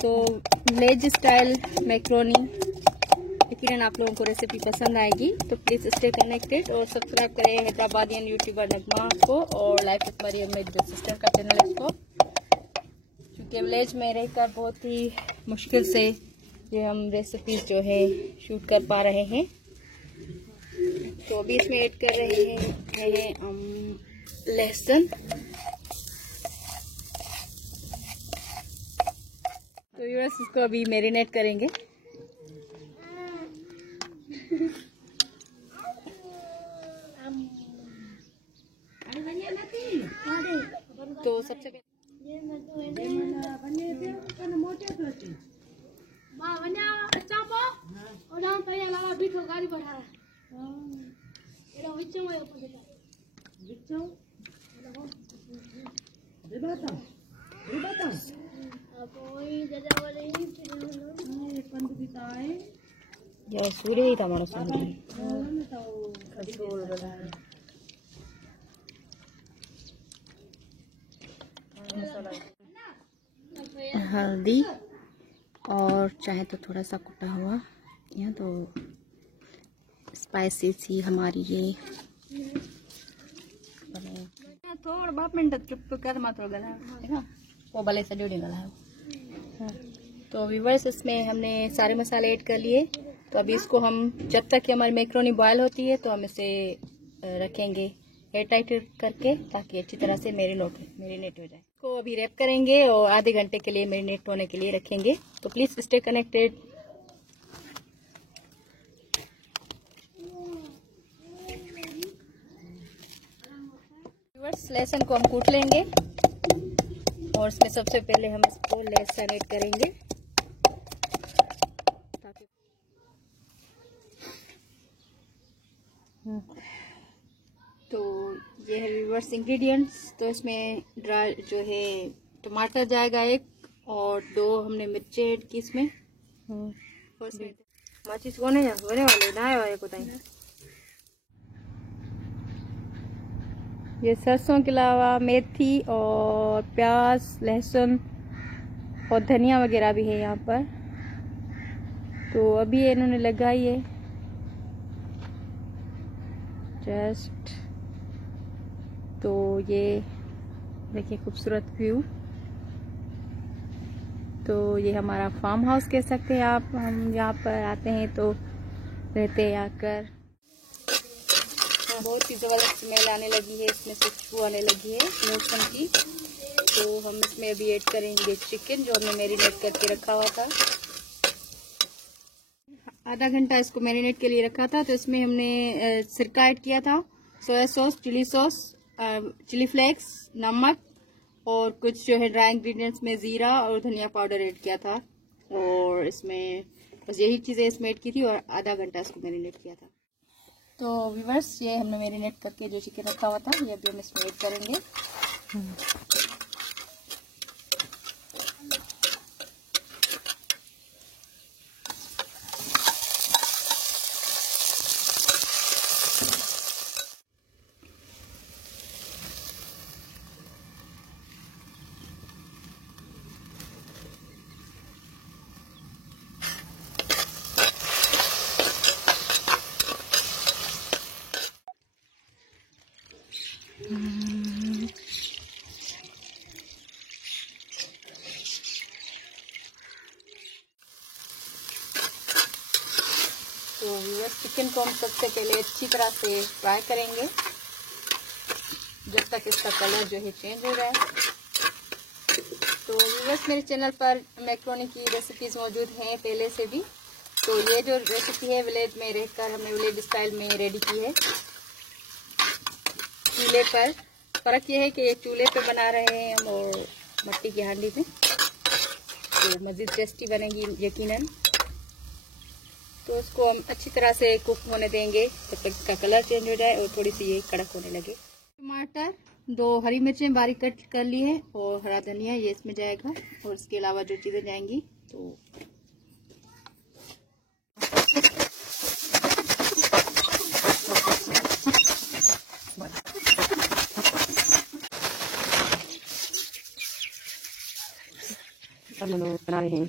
तो veg style macaroni, यकीनन आप लोगों को रेसिपी पसंद आएगी, तो प्लीज़ स्टे कनेक्टेड और सब्सक्राइब करें हैदराबादियन यूट्यूबर नगमा को और लाइफ विद मरियम मेरी जो सिस्टर का चैनल है इसको, क्योंकि विलेज में रहकर बहुत ही मुश्किल से ये हम रेसिपीज जो है शूट कर पा रहे हैं। तो अभी इसमें ऐड कर रहे हैं हम लहसुन। तो व्यूअर्स इसको अभी मैरिनेट करेंगे। तो सबसे पहले सूर्य ही था मानो हल्दी और चाहे तो थोड़ा सा कुटा हुआ, यहाँ तो स्पाइसी सी हमारी ये थोड़ा 2 मिनट चुप कर मात्र गला है ना, वो भले से जोड़ी गला है। तो व्यूअर्स इसमें हमने सारे मसाले ऐड कर लिए। तो अभी इसको हम जब तक कि हमारी मैक्रोनी बॉयल होती है तो हम इसे रखेंगे एयर टाइट करके, ताकि अच्छी तरह से मैरिनेट हो जाए। इसको अभी रैप करेंगे और आधे घंटे के लिए मैरिनेट होने के लिए रखेंगे। तो प्लीज स्टे कनेक्टेड। लहसुन को हम कूट लेंगे और इसमें सबसे पहले हम इसको लहसुन ऐड करेंगे। तो ये है व्यूअर्स इंग्रेडिएंट्स। तो इसमें ड्राई जो है टमाटर जाएगा 1 और 2 हमने मिर्ची ऐड की इसमें। माचिस कोने बने वाले ना आए को ताई। ये सरसों के अलावा मेथी और प्याज, लहसुन और धनिया वगैरह भी है यहाँ पर। तो अभी इन्होंने लगाई है जस्ट। तो ये देखिए खूबसूरत व्यू। तो ये हमारा फार्म हाउस कह सकते हैं आप। हम यहाँ पर आते हैं तो रहते हैं आकर। बहुत ही ज़बरदस्त स्मेल आने लगी है, इसमें से खुशबू आने लगी है लहसुन की। तो हम इसमें अभी ऐड करेंगे चिकन जो हमने मैरिनेट करके रखा हुआ था। आधा घंटा इसको मैरिनेट के लिए रखा था। तो इसमें हमने सिरका ऐड किया था, soya sauce, chilli sauce, chilli flakes, नमक और कुछ जो है ड्राई इंग्रेडिएंट्स में जीरा और धनिया पाउडर ऐड किया था। और इसमें बस यही चीज़ें इसमें ऐड की थी और आधा घंटा इसको मैरिनेट किया था। तो व्यूअर्स ये हमने मैरिनेट करके जो चिकन रखा हुआ था ये अभी हम इसमें ऐड करेंगे। तो व्यूअर्स चिकन को हम सबसे पहले अच्छी तरह से फ्राई करेंगे जब तक इसका कलर जो है चेंज हो रहा है। तो व्यूअर्स मेरे चैनल पर मैक्रोनी की रेसिपीज मौजूद हैं पहले से भी। तो ये जो रेसिपी है विलेज में रहकर हमने विलेज स्टाइल में रेडी की है चूल्हे पर। फ़र्क ये है कि ये चूल्हे पे बना रहे हैं हम और मिट्टी की हांडी में, तो मज़ीद टेस्टी बनेगी यकीनन। तो उसको हम अच्छी तरह से कुक होने देंगे जब तक इसका कलर चेंज हो जाए और थोड़ी सी ये कड़क होने लगे। टमाटर, 2 हरी मिर्चें बारीक कट कर ली है और हरा धनिया ये इसमें जाएगा। और इसके अलावा जो चीज़ें जाएंगी तो बना रहे हैं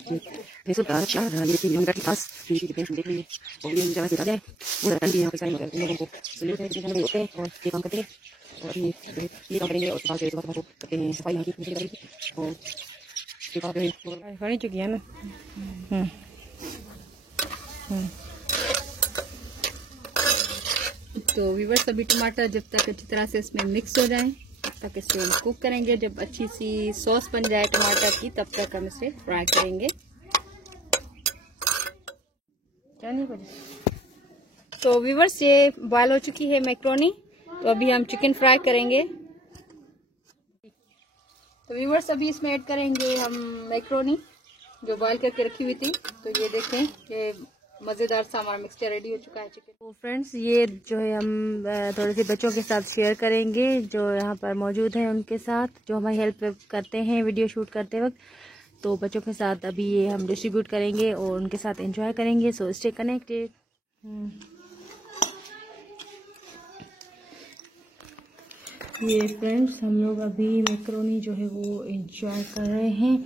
फेसबुक का अच्छा ये 3 किलोमीटर के पास देख लीजिए और ये जगह से ताजा है वो रतन भी यहाँ पे सारे लोगों को सैल्यूट है जो हमें होते हैं और ये काम करते हैं और ये काम करेंगे और सुबह को करते हैं सफाई यहाँ की और खड़ी चुकी है ना। तो व्यूअर्स अभी टमाटर जब तक अच्छी तरह से इसमें मिक्स हो जाएं तब तक इसे हम कुक करेंगे। जब अच्छी सी सॉस बन जाए टमाटर की तब तक हम इसे फ्राई करेंगे। क्या नहीं कुछ। तो व्यूअर्स ये बॉयल हो चुकी है मैक्रोनी, तो अभी हम चिकन फ्राई करेंगे। तो व्यूअर्स अभी इसमें ऐड करेंगे हम मैक्रोनी जो बॉयल करके रखी हुई थी। तो ये देखें ये मज़ेदार सा हमारा मिक्सचर रेडी हो चुका है चिकन। तो फ्रेंड्स ये जो है हम थोड़े से बच्चों के साथ शेयर करेंगे जो यहाँ पर मौजूद हैं उनके साथ, जो हमारी हेल्प करते हैं वीडियो शूट करते वक्त। तो बच्चों के साथ अभी ये हम डिस्ट्रीब्यूट करेंगे और उनके साथ एंजॉय करेंगे। So stay connected. ये फ्रेंड्स हम लोग अभी मैक्रोनी जो है वो एंजॉय कर रहे हैं।